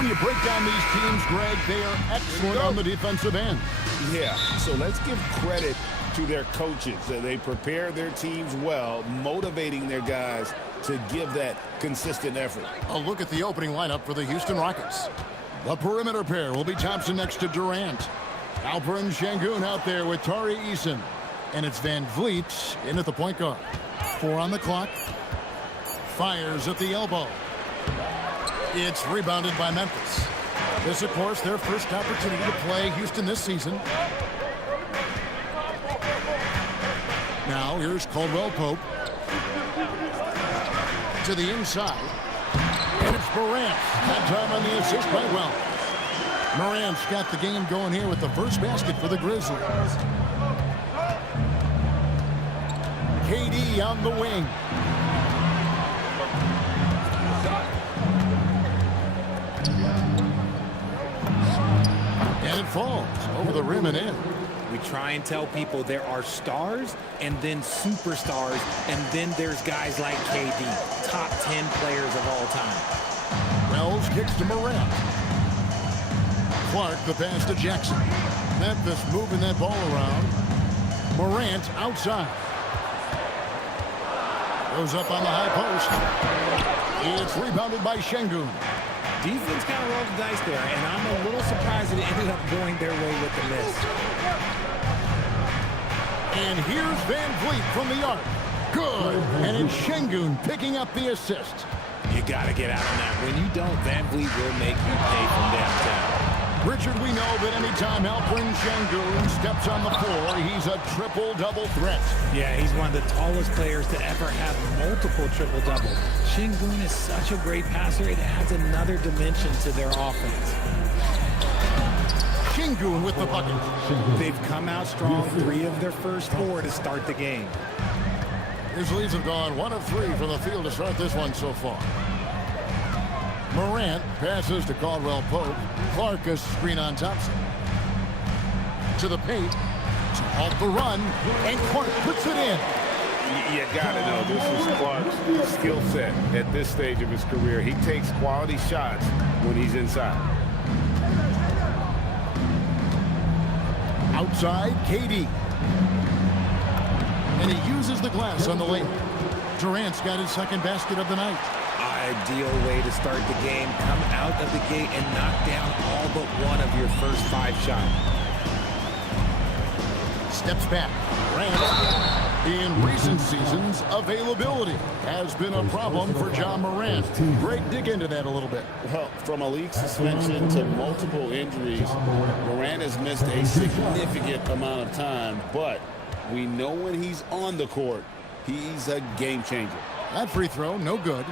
when you break down these teams, Greg, they are excellent on the defensive end. Yeah, so let's give credit to their coaches. They prepare their teams well, motivating their guys to give that consistent effort. A look at the opening lineup for the Houston Rockets. The perimeter pair will be Thompson next to Durant. Alperen Şengün out there with Tari Eason. And it's Van Vliet in at the point guard. 4 on the clock. Fires at the elbow. It's rebounded by Memphis. This, of course, their first opportunity to play Houston this season. Now, here's Caldwell Pope. To the inside. And it's Morant. That time on the assist by Wells. Morant's got the game going here with the first basket for the Grizzlies. KD on the wing. And it falls over the rim and in. We try and tell people there are stars and then superstars, and then there's guys like KD, top 10 players of all time. Wells kicks to Morant. Clark the pass to Jackson. Memphis moving that ball around. Morant outside. Goes up on the high post. It's rebounded by Şengün. Defense kind of rolled the dice there, and I'm a little surprised that it ended up going their way with the miss. And here's Van Vliet from the arc. Good. And it's Şengün picking up the assist. You got to get out on that. When you don't, Van Vliet will make you pay from downtown. Richard, we know that anytime Alperen Şengün steps on the floor, he's a triple-double threat. Yeah, he's one of the tallest players to ever have multiple triple-doubles. Şengün is such a great passer, it adds another dimension to their offense. Şengün with the bucket. They've come out strong, 3 of their first 4 to start the game. Grizzlies have gone 1 of 3 from the field to start this one so far. Morant passes to Caldwell Pope. Clark a screen on Thompson. To the paint. To halt the run. And Clark puts it in. You got to know this is Clark's skill set at this stage of his career. He takes quality shots when he's inside. Outside, KD. And he uses the glass on the lane. Durant's got his second basket of the night. Ideal way to start the game. Come out of the gate and knock down all but one of your first 5 shots. Steps back. Durant. In recent seasons, availability has been a problem for John Morant. Greg, dig into that a little bit. Well, from a league suspension to multiple injuries, Morant has missed a significant amount of time, but we know when he's on the court, he's a game changer. That free throw, no good.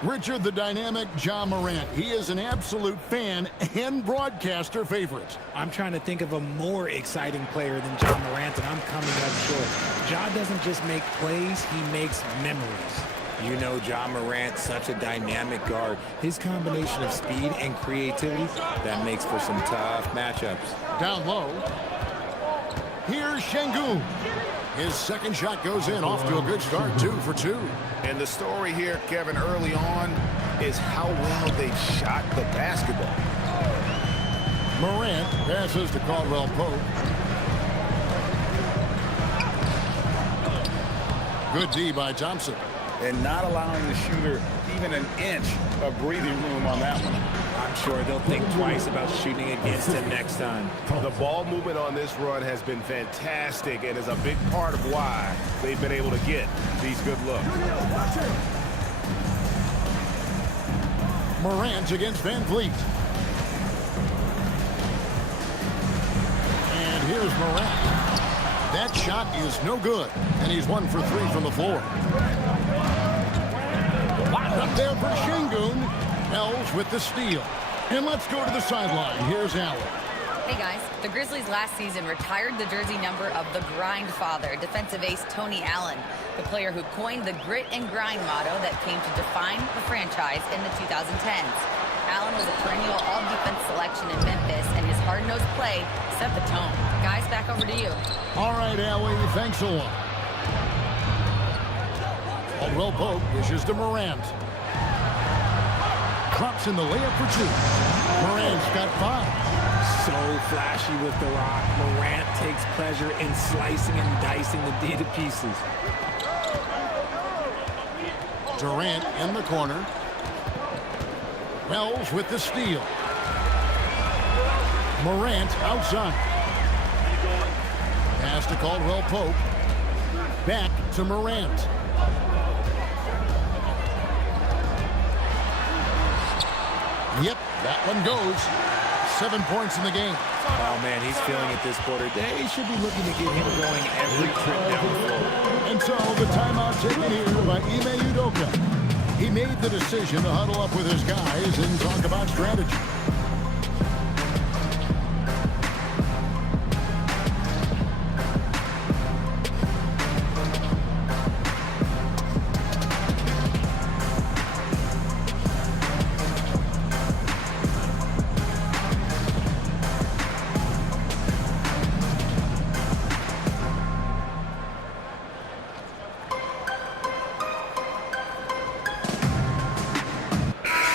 Richard, the dynamic John Morant. He is an absolute fan and broadcaster favorite. I'm trying to think of a more exciting player than John Morant, and I'm coming up short. John doesn't just make plays, he makes memories. You know John Morant, such a dynamic guard. His combination of speed and creativity, that makes for some tough matchups. Down low. Here's Şengün. His second shot goes in, off to a good start, 2 for 2. And the story here, Kevin, early on is how well they shot the basketball. Morant passes to Caldwell Pope. Good D by Thompson. And not allowing the shooter even an inch of breathing room on that one. I'm sure they'll think twice about shooting against him next time. The ball movement on this run has been fantastic and is a big part of why they've been able to get these good looks. Morant against Van Vliet. And here's Morant. That shot is no good, and he's 1 for 3 from the floor. Up there for Şengün. Els with the steal. And let's go to the sideline. Here's Allen. Hey guys, the Grizzlies last season retired the jersey number of the grind father, defensive ace Tony Allen, the player who coined the grit and grind motto that came to define the franchise in the 2010s. Allen was a perennial all-defense selection in Memphis, and his hard-nosed play set the tone. Guys, back over to you. All right, Allie, thanks a lot. Caldwell Pope dishes to Morant. drops in the layup for two. Morant's got 5. So flashy with the rock. Morant takes pleasure in slicing and dicing the D to pieces. Durant in the corner. Wells with the steal. Morant outside. Pass to Caldwell Pope. Back to Morant. Yep, that one goes. 7 points in the game. Oh, man, he's feeling it this quarter. They should be looking to get him going every trip down the floor. And so the timeout taken here by Ime Udoka. He made the decision to huddle up with his guys and talk about strategy.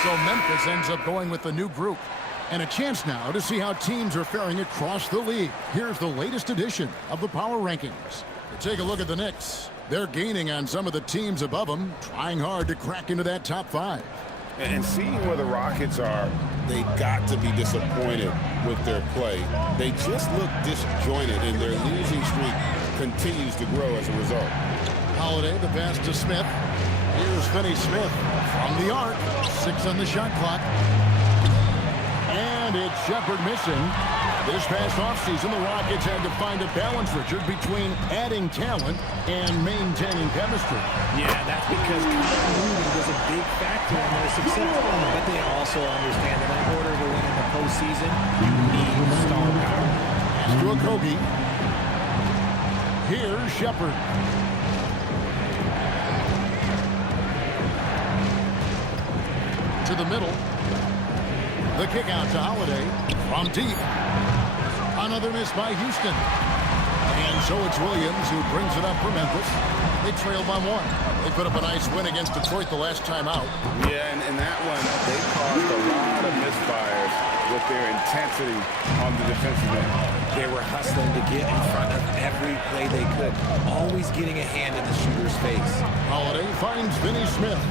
So Memphis ends up going with the new group. And a chance now to see how teams are faring across the league. Here's the latest edition of the Power Rankings. Take a look at the Knicks. They're gaining on some of the teams above them, trying hard to crack into that top 5. And seeing where the Rockets are, they got to be disappointed with their play. They just look disjointed, and their losing streak continues to grow as a result. Holiday, the pass to Smith. Here's Finney Smith from the arc. 6 on the shot clock. And it's Shepherd missing. This past offseason, the Rockets had to find a balance, Richard, between adding talent and maintaining chemistry. Yeah, that's because continuity was a big factor in their success. But they also understand that in order to win in the postseason, you need star power. Pass to Okogie. Here's Shepherd. To the middle. The kick out to Holiday from deep. Another miss by Houston. And so it's Williams who brings it up for Memphis. They trail by 1. They put up a nice win against Detroit the last time out. Yeah, and in that one, they caused a lot of misfires with their intensity on the defensive end. They were hustling to get in front of every play they could, always getting a hand in the shooter's face. Holiday finds Finney Smith.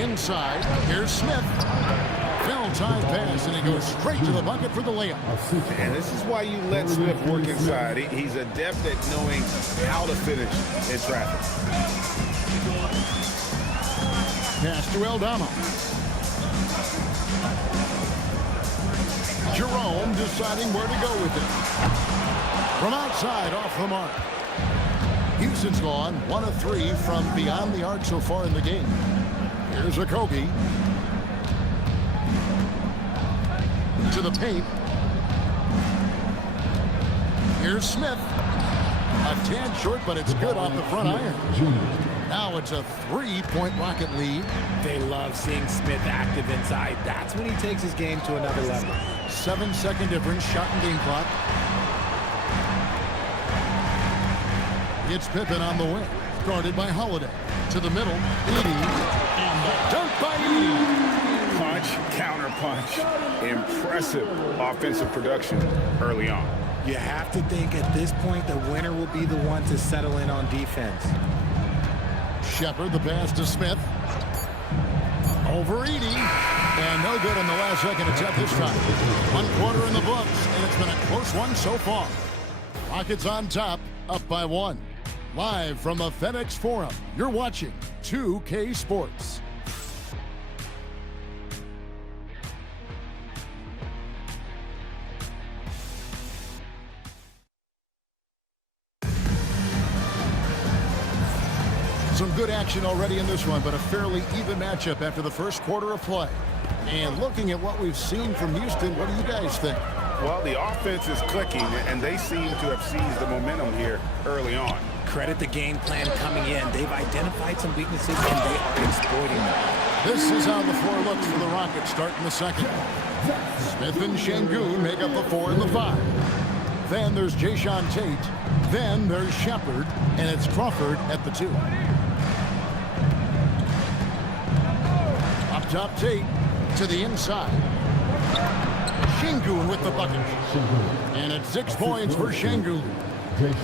Inside, here's Smith. Well-timed pass, and he goes straight to the bucket for the layup. And this is why you let Smith work inside. He's adept at knowing how to finish in traffic. Pass to Eldama. Jerome deciding where to go with it. From outside, off the mark. Houston's gone 1 of 3 from beyond the arc so far in the game. Here's Okogie. To the paint. Here's Smith. A tad short, but it's good off the front iron. Now it's a 3-point Rocket lead. They love seeing Smith active inside. That's when he takes his game to another level. 7-second difference, shot and game clock. It's Pippen on the wing. Guarded by Holiday. To the middle, Edey. And the dunk by Edey. Punch, counter punch. Impressive offensive production early on. You have to think at this point the winner will be the one to settle in on defense. Shepherd, the pass to Smith. Over Edey. And no good on the last second attempt this time. 1 quarter in the books, and it's been a close one so far. Rockets on top, up by 1. Live from the FedEx Forum, you're watching 2K Sports. Some good action already in this one, but a fairly even matchup after the first quarter of play. And looking at what we've seen from Houston, what do you guys think? Well, the offense is clicking, and they seem to have seized the momentum here early on. Credit the game plan coming in. They've identified some weaknesses, and they are exploiting them. This is how the floor looks for the Rockets starting the second. Smith and Şengün make up the 4 and the 5. Then there's Jae'Sean Tate. Then there's Shepherd, and it's Crawford at the 2. top Tate to the inside. Şengün with the bucket. And it's 6 points for Şengün.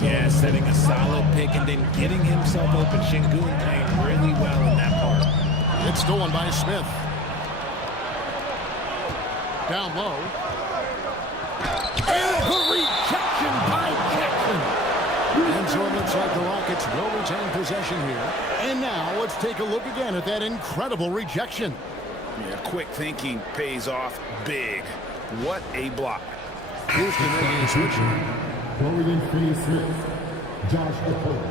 Yeah, setting a solid pick and then getting himself open. Şengün playing really well in that part. It's stolen by Smith. Down low. And the rejection by Jackson. And so it looks like the Rockets will retain possession here. And now let's take a look again at that incredible rejection. Yeah, quick thinking pays off big. What a block. Houston making a switch. Dorian Finney-Smith, Josh Okoye.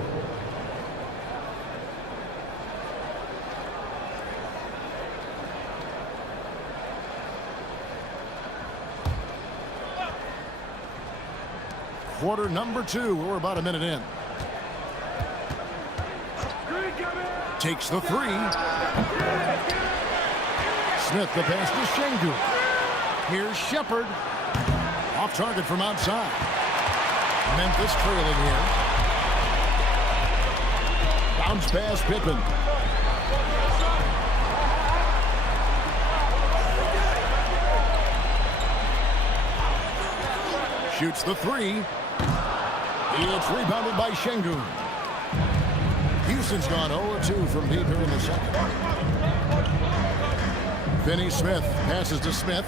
Quarter number 2. We're about a minute in. Takes the 3. Smith the pass to Şengün. Here's Shepard. Off target from outside. Memphis trailing here. Bounce pass Pippen. Shoots the 3. It's rebounded by Şengün. Houston's gone 0-2 from deep here in the second. Finney-Smith passes to Smith.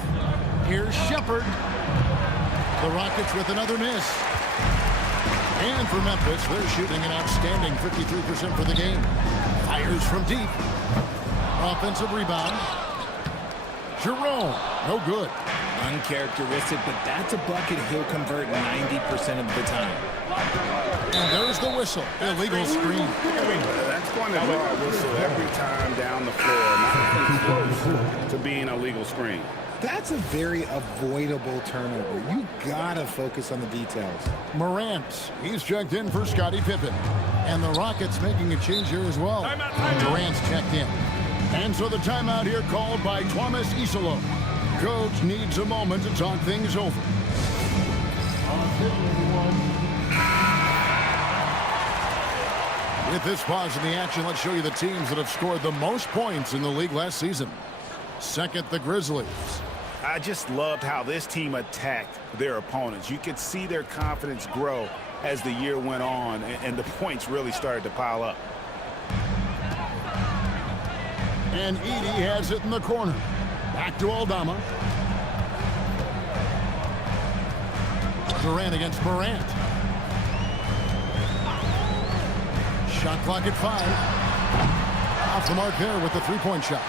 Here's Shepard. The Rockets with another miss. And for Memphis, they're shooting an outstanding 53% for the game. Fires from deep. Offensive rebound. Jerome, no good. Uncharacteristic, but that's a bucket he'll convert 90% of the time. And there's the whistle. Illegal screen. That's going to draw a whistle every time down the floor. Not even close to being a legal screen. That's a very avoidable turnover. You gotta focus on the details. Morant, he's checked in for Scottie Pippen. And the Rockets making a change here as well. Durant's checked in. And so the timeout here called by Thomas Isolo. Coach needs a moment to talk things over. With this pause in the action, let's show you the teams that have scored the most points in the league last season. Second, the Grizzlies. I just loved how this team attacked their opponents. You could see their confidence grow as the year went on, and the points really started to pile up. And Edey has it in the corner. Back to Aldama. Durant against Morant. Shot clock at 5. Off the mark there with the three-point shot.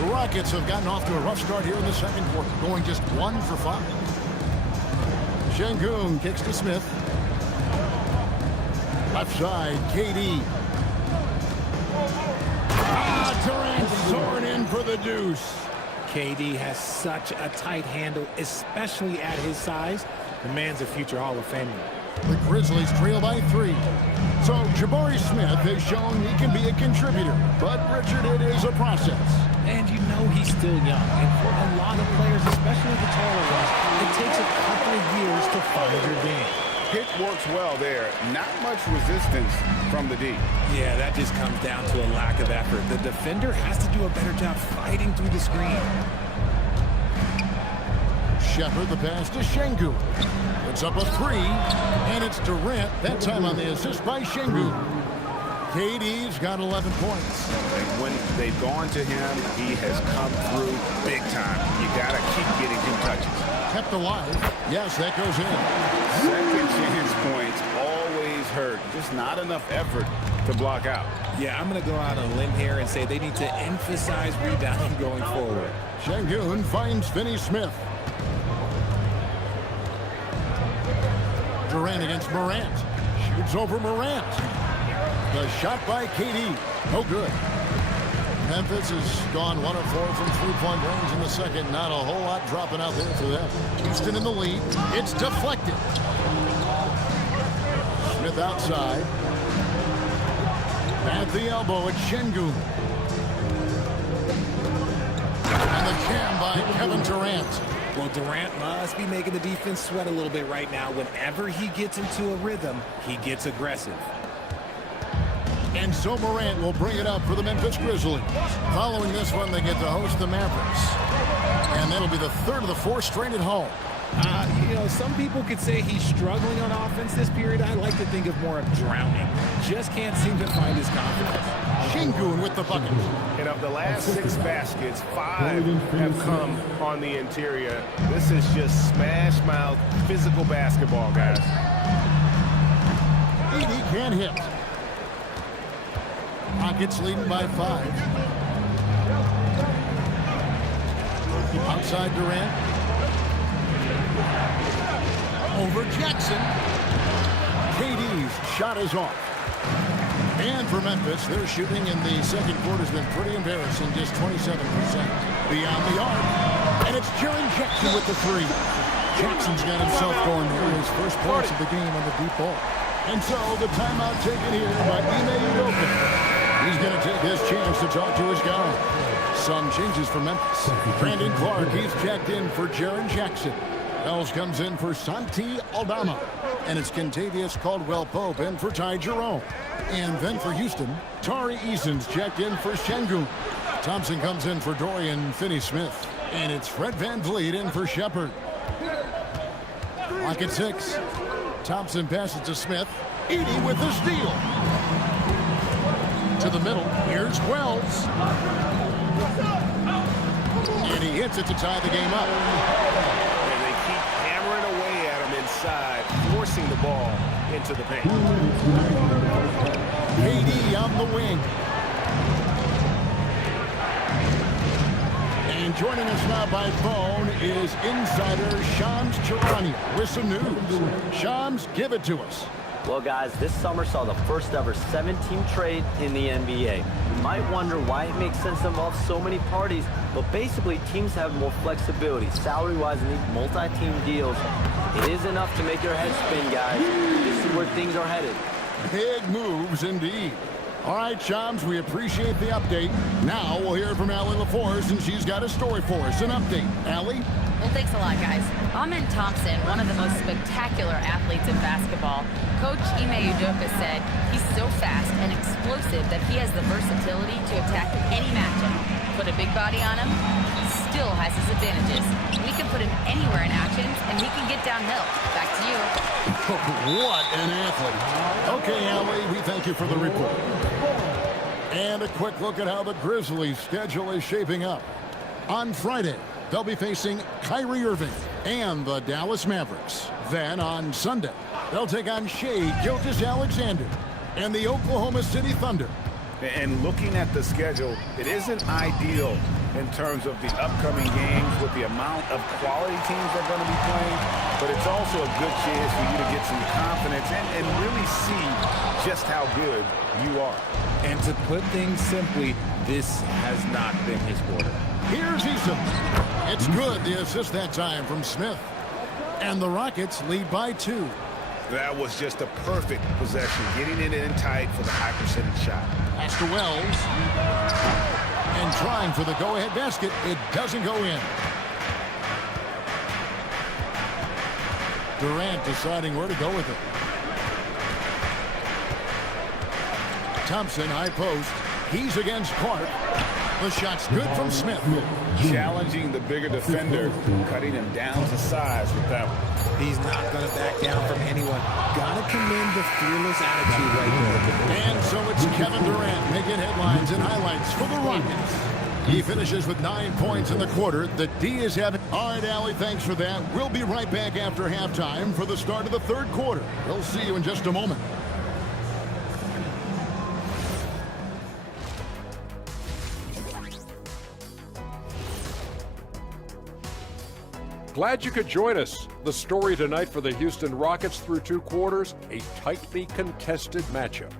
The Rockets have gotten off to a rough start here in the second quarter, going just 1 for 5. Şengün kicks to Smith. Left side, KD. Durant soaring in for the deuce. KD has such a tight handle, especially at his size. The man's a future Hall of Famer. The Grizzlies trail by 3. So Jabari Smith has shown he can be a contributor, but Richard, it is a process. And you know he's still young. And for a lot of players, especially the taller ones, it takes a couple of years to find your game. Pick works well there. Not much resistance from the D. Yeah, that just comes down to a lack of effort. The defender has to do a better job fighting through the screen. Shepard the pass to Şengün. It's up a 3, and it's Durant, that time on the assist by Şengün. KD's got 11 points. And when they've gone to him, he has come through big time. You got to keep getting him touches. Kept alive. Yes, that goes in. Second chance points always hurt. Just not enough effort to block out. Yeah, I'm going to go out on a limb here and say they need to emphasize rebounding going forward. Şengün finds Finney-Smith. Durant against Morant. Shoots over Morant. The shot by KD. No good. Memphis has gone 1 of 4 from three-point range in the second. Not a whole lot dropping out there for them. Houston in the lead. It's deflected. Smith outside. At the elbow, it's Şengün. And the jam by Kevin Durant. Well, Durant must be making the defense sweat a little bit right now. Whenever he gets into a rhythm, he gets aggressive. And so Morant will bring it up for the Memphis Grizzlies. Following this one, they get to host the Mavericks. And that'll be the third of the four straight at home. You know, some people could say he's struggling on offense this period. I like to think of more of drowning. Just can't seem to find his confidence. Şengün with the bucket. And of the last 6 baskets, 5 have come on the interior. This is just smash mouth physical basketball, guys. Edey can't hit. Rockets leading by 5. Outside Durant. Over Jackson. KD's shot is off. And for Memphis, their shooting in the second quarter has been pretty embarrassing, just 27%. Beyond the arc. And it's Jaren Jackson with the 3. Jackson's got himself going there. His first points of the game on the deep ball. And so the timeout taken here by Ime Udoka. He's going to take his chance to talk to his guy. Some changes for Memphis. Brandon Clark, he's checked in for Jaren Jackson. Wells comes in for Santi Aldama. And it's Kentavious Caldwell-Pope in for Ty Jerome. And then for Houston, Tari Eason's checked in for Şengün. Thompson comes in for Dorian Finney-Smith. And it's Fred VanVleet in for Shepherd. Clock at 6. Thompson passes to Smith. Edey with the steal. To the middle. Here's Wells. And he hits it to tie the game up. And they keep hammering away at him inside, forcing the ball into the paint. KD on the wing. And joining us now by phone is insider Shams Charania with some news. Shams, give it to us. Well, guys, this summer saw the first ever 7-team trade in the NBA. You might wonder why it makes sense to involve so many parties, but basically teams have more flexibility salary-wise in these multi-team deals. It is enough to make your head spin, guys. This is where things are headed. Big moves indeed. All right, Shams, we appreciate the update. Now we'll hear from Allie LaForce, and she's got a story for us. An update. Allie? Well, thanks a lot, guys. Amen Thompson, one of the most spectacular athletes in basketball. Coach Ime Udoka said he's so fast and explosive that he has the versatility to attack any matchup. Put a big body on him, he still has his advantages. We can put him anywhere in actions, and he can get downhill. Back to you. What an athlete. Okay, Allie, we thank you for the report. And a quick look at how the Grizzlies' schedule is shaping up. On Friday, they'll be facing Kyrie Irving and the Dallas Mavericks. Then on Sunday, they'll take on Shai Gilgeous-Alexander and the Oklahoma City Thunder. And looking at the schedule, it isn't ideal in terms of the upcoming games with the amount of quality teams they're going to be playing, but it's also a good chance for you to get some confidence and really see just how good you are. And to put things simply, this has not been his quarter. Here's Eason. It's good, the assist that time from Smith. And the Rockets lead by 2. That was just a perfect possession, getting it in tight for the high percentage shot. Pass to Wells. And trying for the go-ahead basket. It doesn't go in. Durant deciding where to go with it. Thompson, high post. He's against Clark. The shot's good from Smith. Challenging the bigger defender, cutting him down to size with that one. He's not going to back down from anyone. Gotta commend the fearless attitude right there. And so it's Kevin Durant making headlines and highlights for the Rockets. He finishes with 9 points in the quarter. The D is having... All right, Allie, thanks for that. We'll be right back after halftime for the start of the third quarter. We'll see you in just a moment. Glad you could join us. The story tonight for the Houston Rockets through 2 quarters, a tightly contested matchup.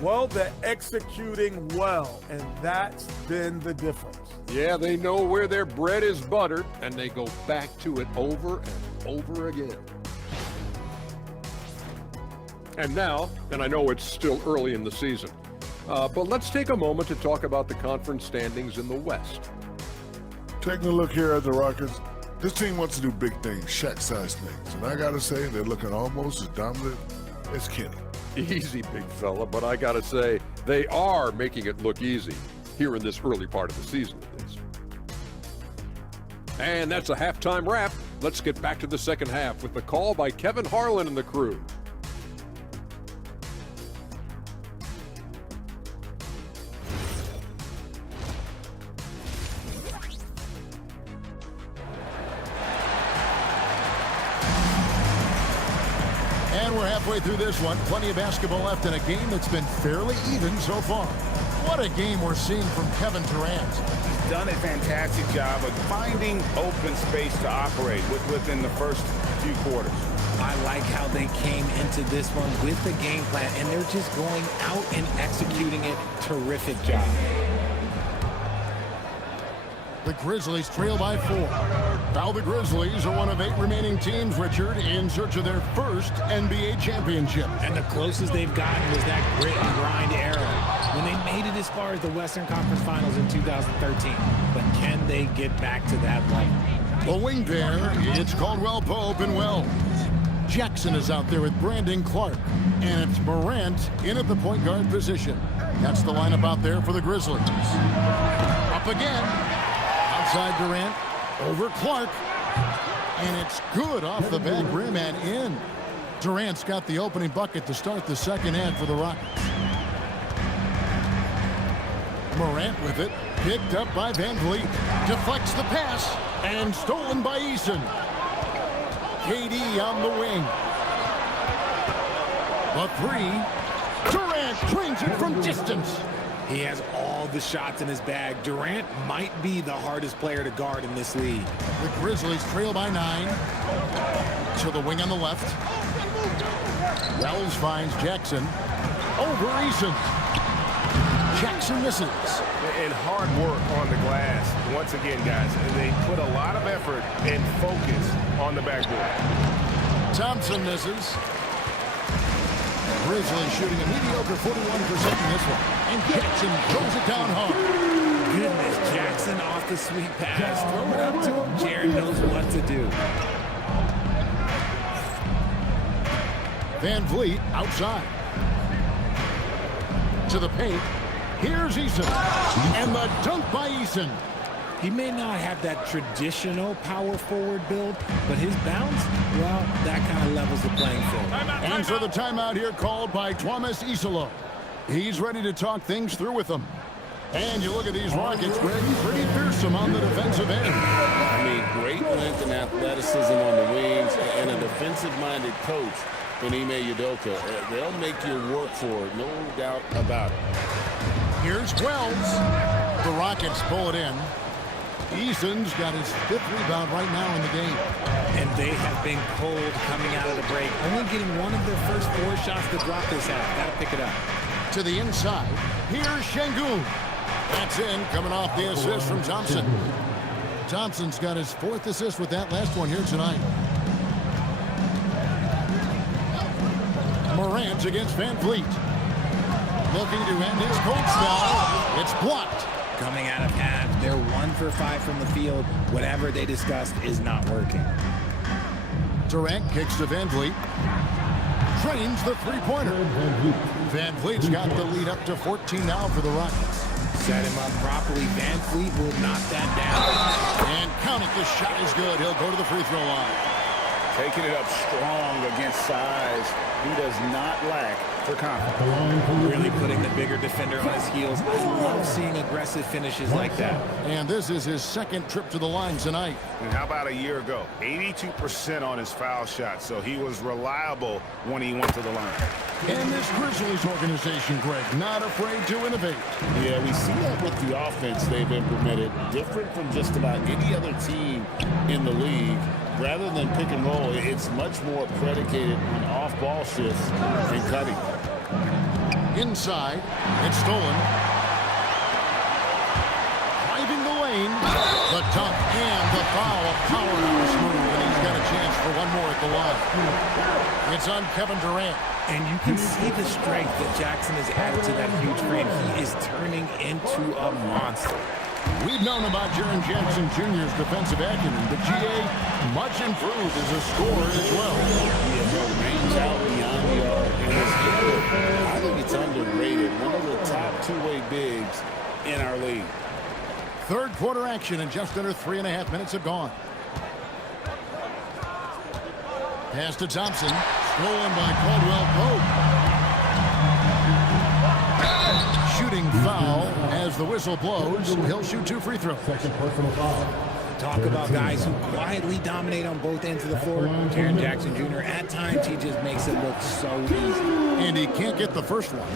Well, they're executing well, and that's been the difference. Yeah, they know where their bread is buttered, and they go back to it over and over again. And now, and I know it's still early in the season, but let's take a moment to talk about the conference standings in the West. Taking a look here at the Rockets, this team wants to do big things, Shaq-sized things. And I got to say, they're looking almost as dominant as Kenny. easy, big fella, but I gotta say, they are making it look easy here in this early part of the season at least. And that's a halftime wrap. Let's get back to the second half with the call by Kevin Harlan and the crew. And we're halfway through this one. Plenty of basketball left in a game that's been fairly even so far. What a game we're seeing from Kevin Durant. He's done a fantastic job of finding open space to operate within the first few quarters. I like how they came into this one with the game plan, and they're just going out and executing it. Terrific job. The Grizzlies trail by 4. Now the Grizzlies are one of 8 remaining teams, Richard, in search of their first NBA championship. And the closest they've gotten was that grit and grind era when they made it as far as the Western Conference Finals in 2013. But can they get back to that level? The wing pair, it's Caldwell Pope and Wells. Jackson is out there with Brandon Clark. And it's Morant in at the point guard position. That's the lineup out there for the Grizzlies. Up again. Outside Durant, over Clark, and it's good off the back rim and in. Durant's got the opening bucket to start the second half for the Rockets. Morant with it, picked up by Van Vliet, deflects the pass, and stolen by Eason. KD on the wing. The 3, Durant trains it from distance. He has all the shots in his bag. Durant might be the hardest player to guard in this league. The Grizzlies trail by 9. To the wing on the left. Wells finds Jackson. Over Eason. Jackson misses. And hard work on the glass. Once again, guys, they put a lot of effort and focus on the backboard. Thompson misses. Grizzlies shooting a mediocre 41% in this one. And Jackson throws it down hard. Goodness, Jackson off the sweet pass. Throw it up to him. Jared knows what to do. Van Vliet outside. To the paint. Here's Eason. And the dunk by Eason. He may not have that traditional power forward build, but his bounce, well, that kind of levels the playing field. And so the timeout here called by Thomas Isolo. He's ready to talk things through with them. And you look at these Rockets, Greg, pretty fearsome on the defensive end. I mean, great length and athleticism on the wings, and a defensive-minded coach in Ime Udoka. They'll make you work for it, no doubt about it. Here's Wells. The Rockets pull it in. Eason's got his 5th rebound right now in the game. And they have been cold coming out of the break. Only getting one of their first 4 shots to drop this half. Got to pick it up. To the inside. Here's Şengün. That's in, coming off the assist from Thompson. Thompson's got his 4th assist with that last one here tonight. Morant against Van Vliet. Looking to end his cold spell. It's blocked. Coming out of half, they're 1 for 5 from the field. Whatever they discussed is not working. Durant kicks to Van Vliet. Trains the 3-pointer. Van Vliet's got the lead up to 14 now for the Rockets. Set him up properly. Van Vliet will knock that down. And count it, the shot is good. He'll go to the free throw line. Taking it up strong against size. He does not lack for confidence. Really putting the bigger defender on his heels. I love seeing aggressive finishes like that. And this is his 2nd trip to the line tonight. And how about a year ago? 82% on his foul shot, so he was reliable when he went to the line. And this Grizzlies organization, Greg, not afraid to innovate. Yeah, we see that with the offense they've implemented, different from just about any other team in the league. Rather than pick and roll, it's much more predicated on off-ball shifts and cutting. Inside, it's stolen. Driving the lane, the dunk and the foul. Powerhouse move, and he's got a chance for one more at the line. It's on Kevin Durant. And you can see the strength that Jackson has added to that huge frame. He is turning into a monster. We've known about Jaren Jackson Jr.'s defensive acumen, but GA much improved as a scorer as well. He has no range out beyond the arc, and has handled. I think it's underrated. One of the top two-way bigs in our league. Third quarter action, and just under 3.5 minutes have gone. Pass to Thompson. Stolen by Caldwell Pope. Shooting foul as the whistle blows. He'll shoot 2 free throws. Second personal foul. Talk about guys who quietly dominate on both ends of the floor. Jaren Jackson Jr., at times, he just makes it look so easy. And he can't get the first one.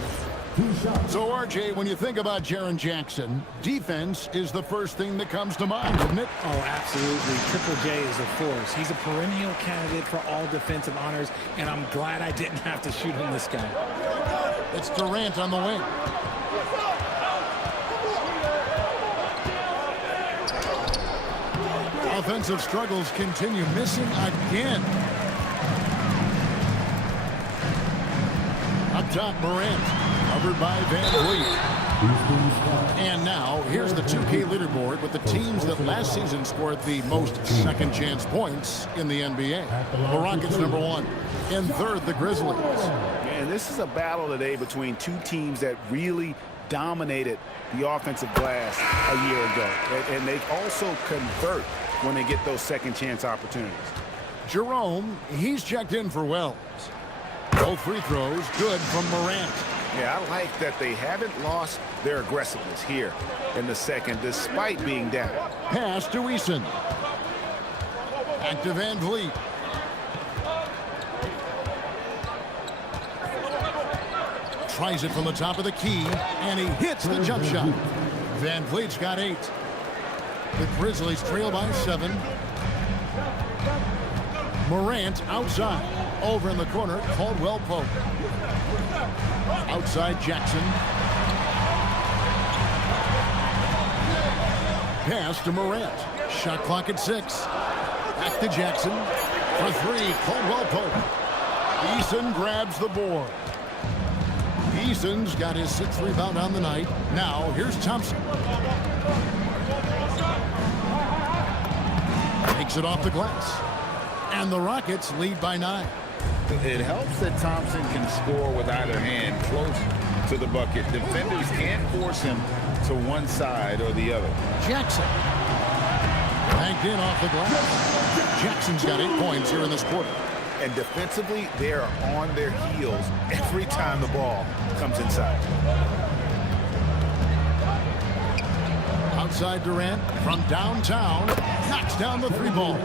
So, RJ, when you think about Jaren Jackson, defense is the first thing that comes to mind, isn't it? Oh, absolutely. Triple J is a force. He's a perennial candidate for all defensive honors, and I'm glad I didn't have to shoot him this guy. It's Durant on the wing. Offensive struggles continue, missing again. Up top, Morant, covered by Van Vliet. And now, here's the 2K leaderboard with the teams that last season scored the most second chance points in the NBA. The Rockets, number 1. In third, the Grizzlies. And this is a battle today between two teams that really dominated the offensive glass a year ago. And they also convert when they get those second chance opportunities. Jerome, he's checked in for Wells. Both free throws good from Morant. Yeah, I like that they haven't lost their aggressiveness here in the second, despite being down. Pass to Eason. Back to Van Vliet. Tries it from the top of the key, and he hits the jump shot. Van Vliet's got 8. The Grizzlies trail by 7. Morant outside. Over in the corner, Caldwell Pope. Outside Jackson. Pass to Morant. Shot clock at 6. Back to Jackson. For 3, Caldwell Pope. Eason grabs the board. Eason's got his 6th rebound on the night. Now, here's Thompson. Takes it off the glass. And the Rockets lead by 9. It helps that Thompson can score with either hand close to the bucket. Defenders can't force him to one side or the other. Jackson. Banked in off the glass. Jackson's got 8 points here in this quarter. And defensively, they are on their heels every time the ball comes inside. Outside Durant from downtown. Knocks down the 3 ball.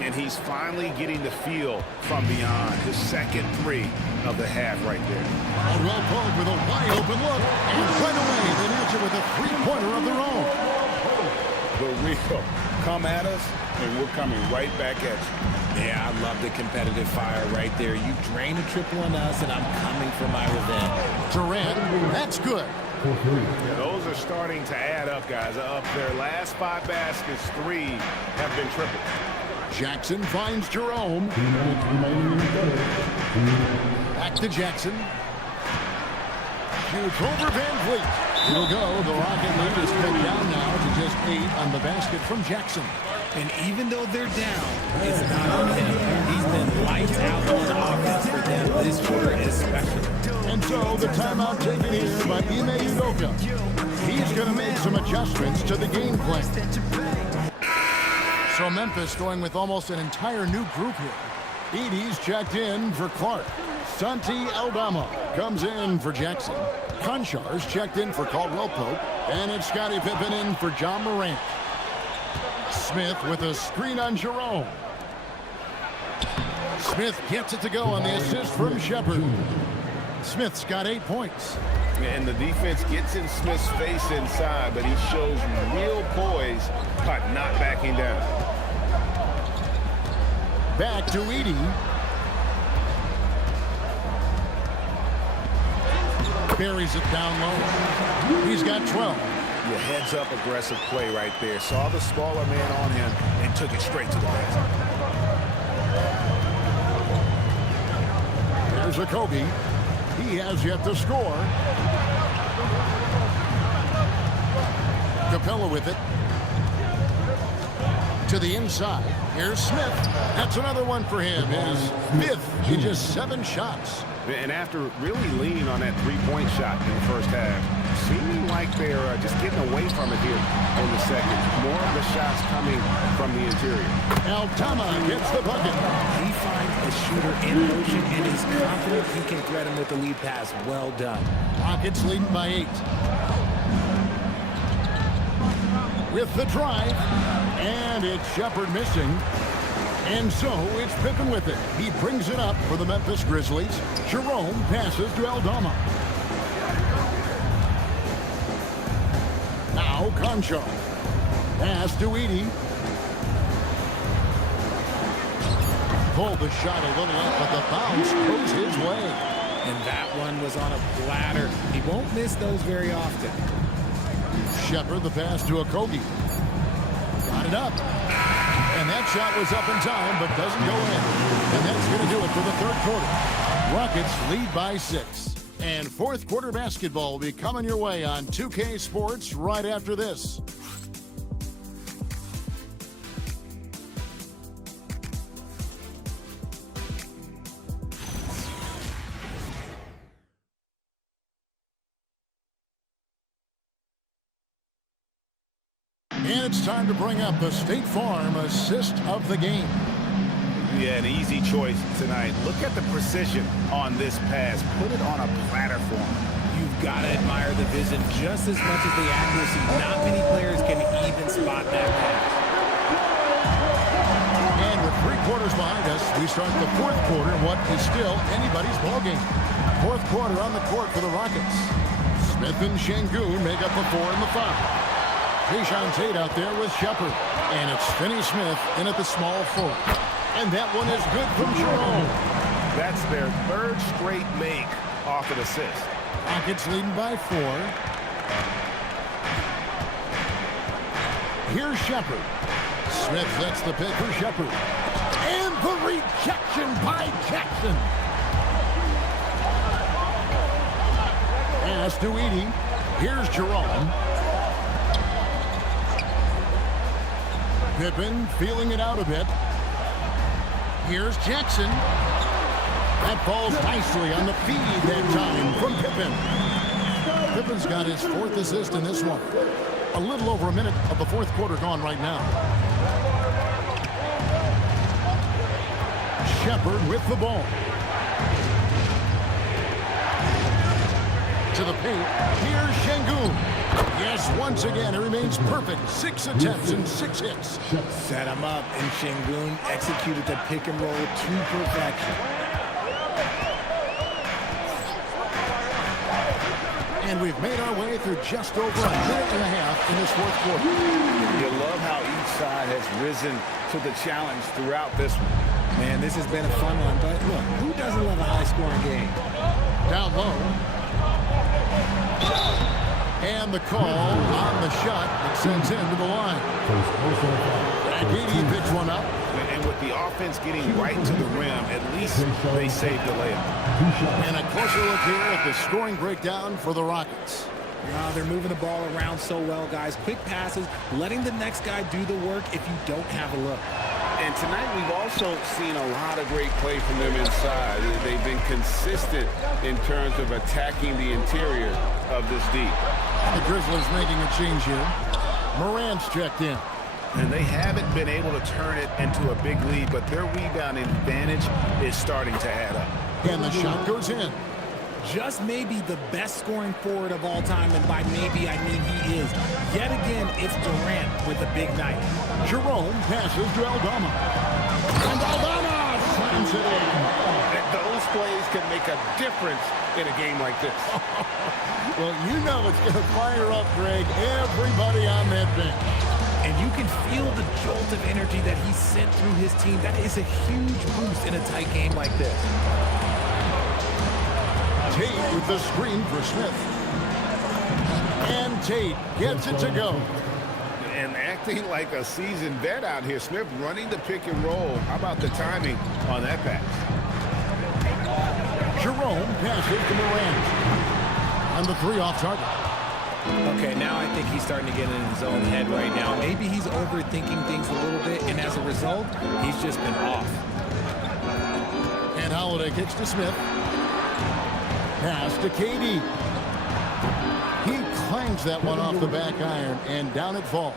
And he's finally getting the feel from beyond his second 3 of the half right there. Caldwell Pope with a wide open look. And right away, they answer with a 3-pointer of their own. The real come at us, and we're coming right back at you. Yeah, I love the competitive fire right there. You drain a triple on us, and I'm coming for my revenge. Durant, that's good. Yeah, those are starting to add up, guys. Of their last 5 baskets, 3 have been triples. Jackson finds Jerome. Back to Jackson. Shoots over Van Vliet. It'll go. The Rocket lead is cut down now to just 8 on the basket from Jackson. And even though they're down, it's not on him. He's been lights out on offense for them this quarter especially. And so the timeout taken here by Ime Udoka. He's going to make some adjustments to the game plan. So Memphis going with almost an entire new group here. Edie's checked in for Clark. Santi Aldama comes in for Jackson. Konchar's checked in for Caldwell Pope. And it's Scottie Pippen in for John Morant. Smith with a screen on Jerome. Smith gets it to go on the assist from Shepard. Smith's got 8 points. And the defense gets in Smith's face inside, but he shows real poise by not backing down. Back to Edie. Buries it down low. He's got 12. Your heads-up aggressive play right there. Saw the smaller man on him and took it straight to the basket. There's a Kobe. He has yet to score. Capella with it. To the inside. Here's Smith. That's another one for him. His 5th in just 7 shots. And after really leaning on that three-point shot in the first half, seeming like they're just getting away from it here in the second. More of the shots coming from the interior. Aldama gets the bucket. He finds the shooter in motion and is confident he can thread him with the lead pass. Well done. Rockets leading by 8. With the drive, and it's Shepard missing. And so it's Pippen with it. He brings it up for the Memphis Grizzlies. Jerome passes to Aldama. Now Concho. Pass to Edey. Pulled the shot a little up, but the bounce goes his way. And that one was on a platter. He won't miss those very often. Shepard, the pass to Okogie. Got it up. And that shot was up in time, but doesn't go in. And that's going to do it for the third quarter. Rockets lead by 6. And fourth quarter basketball will be coming your way on 2K Sports right after this. And it's time to bring up the State Farm assist of the game. Yeah, an easy choice tonight. Look at the precision on this pass. Put it on a platter for him. You've got to admire the vision just as much as the accuracy. Not many players can even spot that pass. And with 3 quarters behind us, we start the fourth quarter in what is still anybody's ballgame. Fourth quarter on the court for the Rockets. Smith and Şengün make up the 4 and the 5. Keyshawn Tate out there with Shepard. And it's Finney Smith in at the small 4. And that one is good from Jerome. That's their third straight make off an assist. Rockets leading by 4. Here's Shepard. Smith lets the pick for Shepard. And the rejection by Jackson. Pass to Edey. Here's Jerome. Pippen feeling it out a bit. Here's Jackson. That falls nicely on the feed that time from Pippen. Pippen's got his 4th assist in this one. A little over a minute of the fourth quarter gone right now. Shepard with the ball. To the paint. Here's Şengün. Yes, once again, it remains perfect. 6 attempts and 6 hits. Set him up, and Şengün executed the pick and roll to perfection. And we've made our way through just over a minute and a half in this fourth quarter. You love how each side has risen to the challenge throughout this one. Man, this has been a fun one, but look, who doesn't love a high-scoring game? Down low. And the call on the shot that sends him to the line. Edey picks one up. And with the offense getting right to the rim, at least they saved the layup. And a closer look here at the scoring breakdown for the Rockets. Wow, they're moving the ball around so well, guys. Quick passes, letting the next guy do the work if you don't have a look. And tonight we've also seen a lot of great play from them inside. They've been consistent in terms of attacking the interior of this deep. The Grizzlies making a change here. Morant's checked in. And they haven't been able to turn it into a big lead, but their rebounding advantage is starting to add up. And the shot goes in. Just maybe the best scoring forward of all time, and by maybe I mean he is. Yet again, it's Durant with a big night. Jerome passes to Aldama. And Aldama slams it in. And those plays can make a difference in a game like this. Well, you know it's going to fire up, Greg, everybody on that bench. And you can feel the jolt of energy that he sent through his team. That is a huge boost in a tight game like this. Tate with the screen for Smith. And Tate gets it to go. And acting like a seasoned vet out here. Smith running the pick and roll. How about the timing on that pass? Jerome passes to Morant. And the 3 off target. Okay, now I think he's starting to get in his own head right now. Maybe he's overthinking things a little bit, and as a result, he's just been off. And Holiday kicks to Smith. Pass to KD. He clangs that one off the back iron, and down it falls.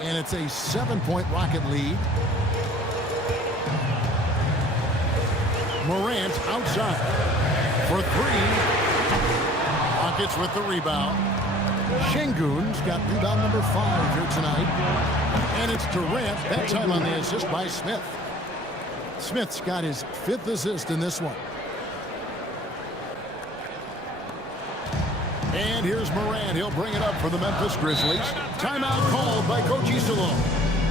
And it's a 7-point Rocket lead. Morant outside for three. Rockets with the rebound. Şengün's got rebound number 5 here tonight. And it's Durant, that time on the assist by Smith. Smith's got his 5th assist in this one. And here's Morant. He'll bring it up for the Memphis Grizzlies. Timeout called by Coach Isolo.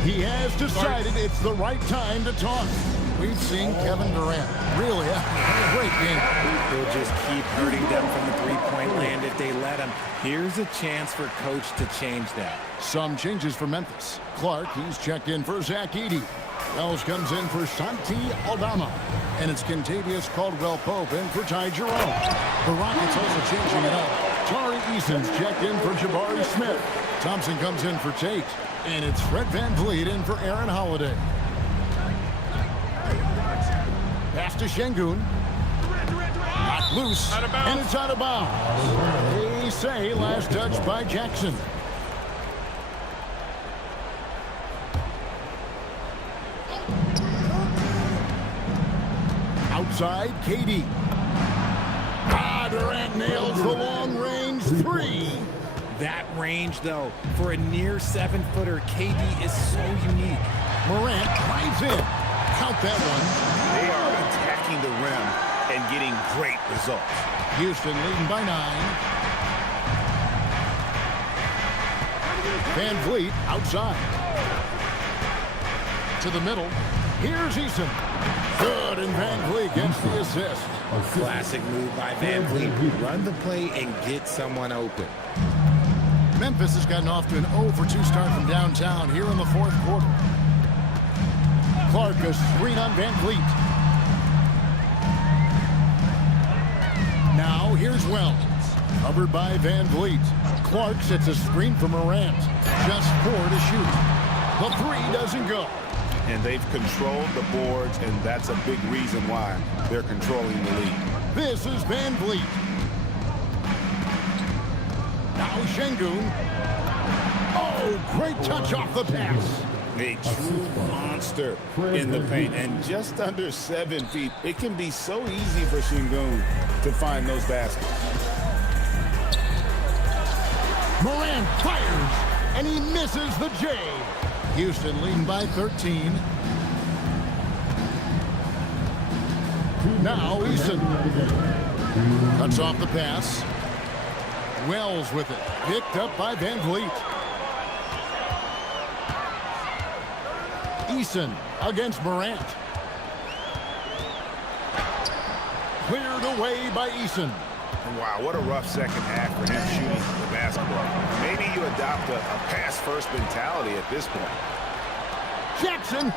He has decided it's the right time to talk. We've seen Kevin Durant really have a great game. He'll just keep hurting them from the three-point land if they let him. Here's a chance for Coach to change that. Some changes for Memphis. Clark, he's checked in for Zach Edey. Wells comes in for Santi Aldama. And it's Kentavious Caldwell-Pope in for Ty Jerome. The Rockets also changing it up. Tari Eason's checked in for Jabari Smith. Thompson comes in for Tate. And it's Fred VanVleet in for Aaron Holiday. Pass to Şengün. Knocked loose. And it's out of bounds. They say last touch by Jackson. Outside, KD. Durant nails the long-range 3. That range, though, for a near 7-footer, KD is so unique. Morant drives in. Count that one. They are attacking the rim and getting great results. Houston leading by 9. VanVleet outside. To the middle. Here's Eason. Good, and VanVleet gets the assist. Classic move by VanVleet. Run the play and get someone open. Memphis has gotten off to an 0-for-2 start from downtown here in the 4th quarter. Clark, a screen on VanVleet. Now here's Wells. Covered by VanVleet. Clark sets a screen for Morant. Just 4 to shoot. The 3 doesn't go. And they've controlled the boards, and that's a big reason why they're controlling the lead. This is VanVleet. Now Şengün. Oh, great touch off the pass. A true monster in the paint, and just under 7 feet. It can be so easy for Şengün to find those baskets. Morant fires, and he misses the J. Houston leading by 13. Now Eason cuts off the pass. Wells with it. Picked up by VanVleet. Eason against Morant. Cleared away by Eason. Wow, what a rough second half for him shooting the basketball. Maybe you adopt a pass-first mentality at this point. Jackson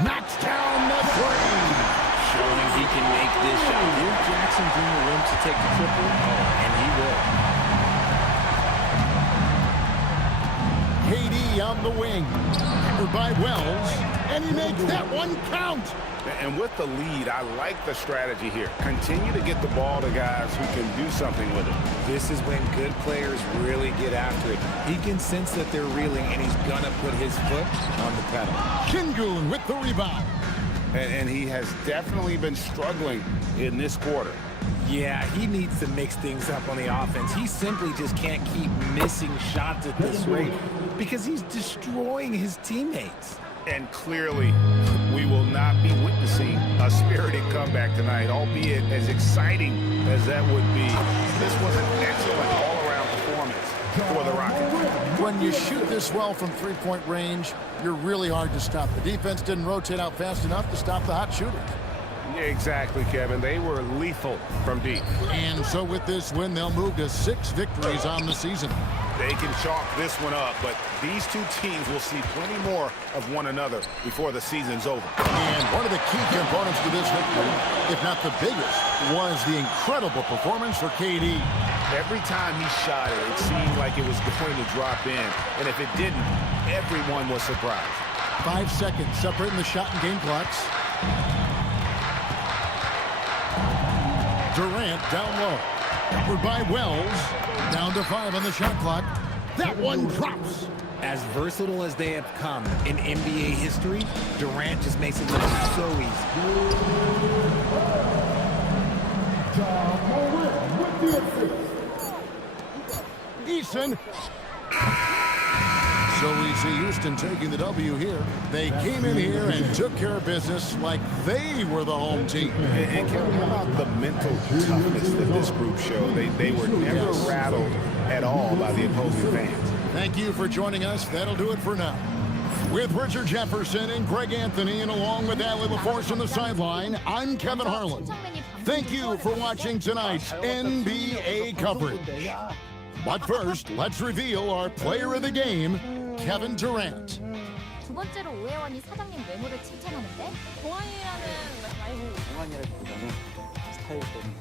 knocks down the 3. Showing he can make this shot. Give Jackson the room to take the triple, and he will. KD on the wing. Covered by Wells, and he makes that one count. And with the lead, I like the strategy here. Continue to get the ball to guys who can do something with it. This is when good players really get after it. He can sense that they're reeling, and he's going to put his foot on the pedal. Şengün with the rebound. And he has definitely been struggling in this quarter. Yeah, he needs to mix things up on the offense. He simply just can't keep missing shots at this rate because he's destroying his teammates. And clearly, we will not be witnessing a spirited comeback tonight, albeit as exciting as that would be. This was an excellent all-around performance for the Rockets. When you shoot this well from three-point range, you're really hard to stop. The defense didn't rotate out fast enough to stop the hot shooters. Yeah, exactly, Kevin. They were lethal from deep. And so with this win, they'll move to 6 victories on the season. They can chalk this one up, but these two teams will see plenty more of one another before the season's over. And one of the key components to this victory, if not the biggest, was the incredible performance for KD. Every time he shot it, it seemed like it was going to drop in. And if it didn't, everyone was surprised. 5 seconds separating the shot and game clocks. Durant Durant down low. Covered by Wells. Down to 5 on the shot clock. That one drops. As versatile as they have come in NBA history, Durant just makes it look so easy. Eason. So we see Houston taking the W here. They came in here and took care of business like they were the home team. And Kevin, how about the mental toughness that this group showed? They were never rattled at all by the opposing fans. Thank you for joining us. That'll do it for now. With Richard Jefferson and Greg Anthony, and along with Allie LaForce on the sideline, I'm Kevin Harlan. Thank you for watching tonight's NBA coverage. But first, let's reveal our player of the game, Kevin Durant. 두 번째로 오해원이 사장님 외모를 칭찬하는데 동안이라는 말고 동안이라기보다는 스타일 때문에